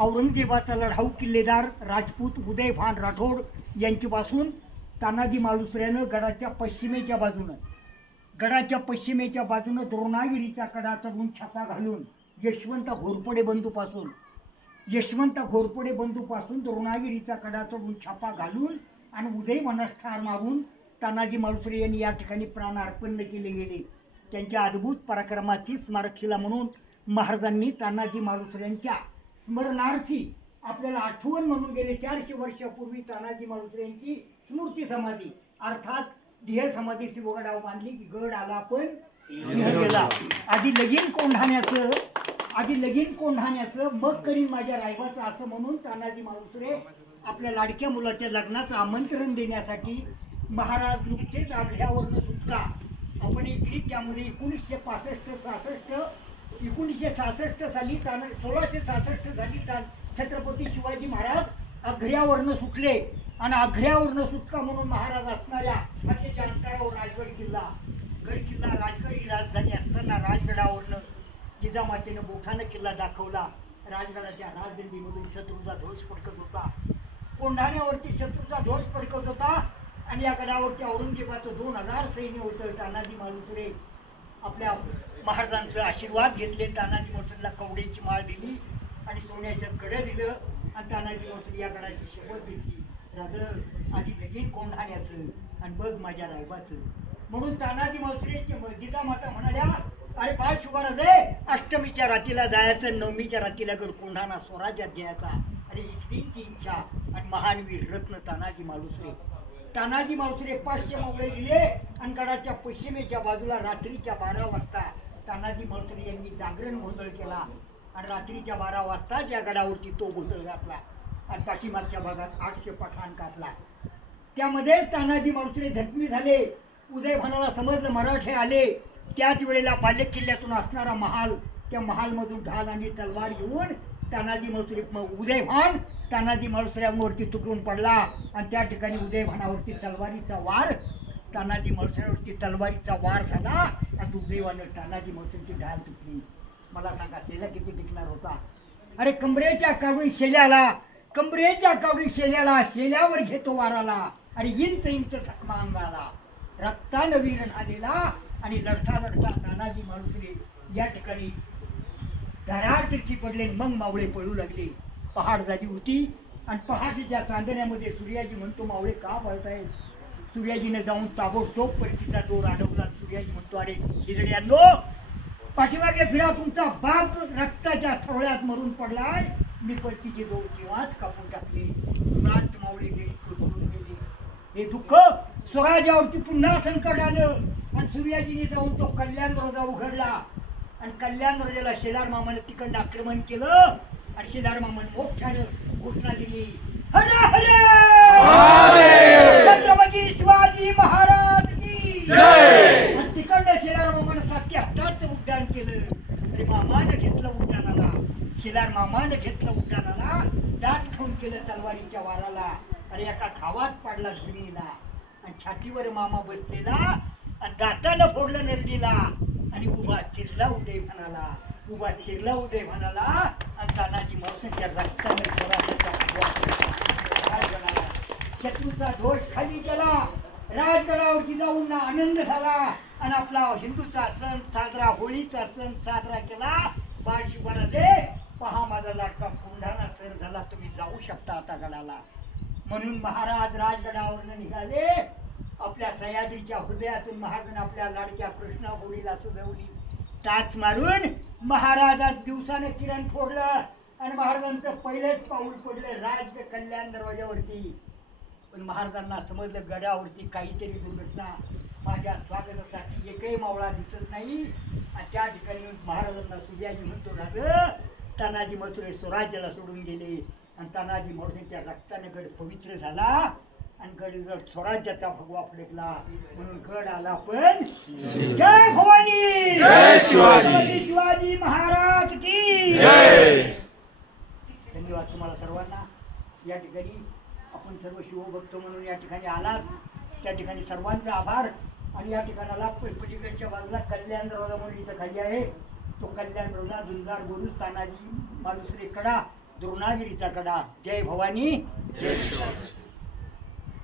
औरंगजेबाचा लढाऊ किल्लेदार राजपूत उदयभान राठोड यांच्यापासून तानाजी मालुसऱ्यानं गडाच्या पश्चिमेच्या बाजूनं द्रोणागिरीचा कडा चढून छापा घालून यशवंत घोरपडे बंधूपासून द्रोणागिरीचा कडा चढून छापा घालून आणि उदयभानास ठार मारून तानाजी मालुसरे यांनी या ठिकाणी प्राण अर्पण केले गेले. त्यांच्या अद्भुत पराक्रमाची स्मारकशिला म्हणून महाराजांनी तानाजी मालुसऱ्यांच्या स्मरणार्थी आपल्याला आठवण म्हणून गेले 400 वर्षापूर्वी तानाजी मालुसरे यांची स्मृती समाधी अर्थात देह समाधी शिवगडावर बांधली की गड आला पण सिंह गेला. आधी लगीन कोंढाण्याचं मग करीन माझ्या रायबाचं असं म्हणून तानाजी मालुसरे आपल्या लाडक्या मुलाच्या लग्नाचं आमंत्रण देण्यासाठी महाराज नुकतेच आग्र्यावरनं सुटका आपण इकडे त्यामध्ये 1966 साली 1666 साली छत्रपती शिवाजी महाराज आग्र्यावरनं सुटले आणि आग्र्यावरनं सुटका म्हणून महाराज असणाऱ्या हाकेच्या अंतरावर राजगड किल्ला राजगड ही राजधानी असताना राजगडावरनं जिजामातेनं बोठानं किल्ला दाखवला. राजगडाच्या राजदंडीमधून शत्रूचा ध्वज फडकत होता, कोंढाण्यावरती शत्रूचा ध्वज फडकत होता आणि या गडावरती औरंगजेबाचं 2000 सैन्य होतं. तानाजी मालुसरे आपल्या महाराजांचा आशीर्वाद घेतले. तानाजी मालुसरेला कवड्याची माळ दिली आणि सोन्याचं कडं दिलं आणि तानाजी मालुसरे या गडाची शपथ घेतली, राजा आधी लगीन कोंढाण्याचं आणि बघ माझ्या रायबाचं. म्हणून तानाजी मालुसरे जिजामाता म्हणाल्या, अरे बाळ शिवराज अष्टमीच्या रात्रीला जायचं, नवमीच्या रात्रीला गड कोंढाणा स्वराज्यात द्यायचा. अरे स्त्रीची इच्छा आणि महानवीर रत्न तानाजी मालुसरे 500 मावळे दिले आणि गडाच्या पश्चिमेच्या बाजूला रात्रीच्या 12 वाजता तानाजी मालुसरे यांनी जागरण गोंधळ केला आणि रात्रीच्या 12 वाजता या गडावरती तो गोंधळ घातला आणि पाठीमागच्या भागात 800 पठाण कापला. त्यामध्ये तानाजी मालुसरे जखमी झाले. उदयभानाला समजलं मराठे आले. त्याच वेळेला बालेक किल्ल्यातून असणारा महाल, त्या महालमधून ढाल आणि तलवार घेऊन उदयभान तानाजी मालुसऱ्यांवरती तुटून पडला आणि त्या ठिकाणी उदयभानावरती तलवारीचा वार झाला आणि दुर्दैवानं तानाजी मालुसऱ्यांची ढाल तुटली. मला सांगा शेला किती टिकणार होता? अरे कमरेच्या कावडी शेल्यावर घेतो वाराला, अरे इंच थकमा अंगाला, रक्तानं वीर आलेला आणि लढता तानाजी मालुसरे या ठिकाणी धरार तिरकी पडले. मग मावळे पळू लागले. पहाड झाली होती आणि पहाडीच्या चांदण्यामध्ये सूर्याजी म्हणतो, मावळे का पळताय? सूर्याजीने जाऊन ताबडतोब परतीचा दोर अडवला. सूर्याजी म्हणतो, अरे हिजड्यांनो पाठीमागे फिरा, तुमचा बाप रक्ताच्या थोड्यात मरून पडलाय. मी परतीचे दोर केव्हाच कापून टाकले. 7 मावळे गेले. हे दुःख स्वराज्यावरती पुन्हा संकट आलं आणि सूर्याजीने जाऊन तो कल्याण दरवाजा उघडला आणि कल्याण दरवाजाला शेलार मामाने तिकडनं आक्रमण केलं आणि शेलार मामाने मोठ्यानं घोषणा दिली, हरे हरे छत्रपती शिवाजी महाराज की जय. आणि तिकडनं शेलार मामाने 7 हत्तीचं उड्डाण केलं. अरे मामाने घेतलं उड्डाणाला, दात खाऊन केलं तलवारीच्या वाराला. अरे एका खावात पाडला जमिनीला आणि छातीवर मामा बसलेला आणि दातानं फोडलं नरडीला आणि उभा चिरला उदयभानाला आणि तानाजी मालुसरेच्या रक्ताने शत्रूचा ध्वज खाली गेला. राजगडावरती जाऊन आनंद झाला आणि आपला हिंदूचा सण साजरा, होळीचा सण साजरा केला. बाळ शिवराजे पहा माझा लाडका कोंढाणा सण झाला, तुम्ही जाऊ शकता आता गडाला. म्हणून महाराज राजगडावरनं निघाले. आपल्या सह्याद्रीच्या हृदयातून महाराजांनी आपल्या लाडक्या कृष्णा होळीला सजवली. टाच मारून महाराजात दिवसाने किरण फोडलं आणि महाराजांचं पहिलेच पाऊल पडलं राज कल्याण दरवाजावरती. पण महाराजांना समजलं गडावरती काहीतरी दुर्घटना, माझ्या स्वागतासाठी एकही मावळा दिसत नाही. आणि त्या ठिकाणी महाराजांना सूर्याजी म्हणतो, राज तानाजी मालुसरे स्वराज्याला सोडून गेले आणि तानाजी मालुसरेच्या रक्ताने गड पवित्र झाला आणि गड स्वराज्याचा भगवा फडकला. म्हणून गड आला पण जय भवानी, जय शिवाजी महाराज की जय. धन्यवाद तुम्हाला सर्वांना. या ठिकाणी आपण सर्व शिवभक्त म्हणून या ठिकाणी आलात, त्या ठिकाणी सर्वांचा आभार. आणि या ठिकाणाला पलीकडच्या बाजूला कल्याण दरवाजा म्हणून इथं खाली आहे, तो कल्याण दरवाजा झुंजार बोलून तानाजी मालुसरे कडा द्रोणागिरीचा कडा. जय भवानी. जय शिवराय.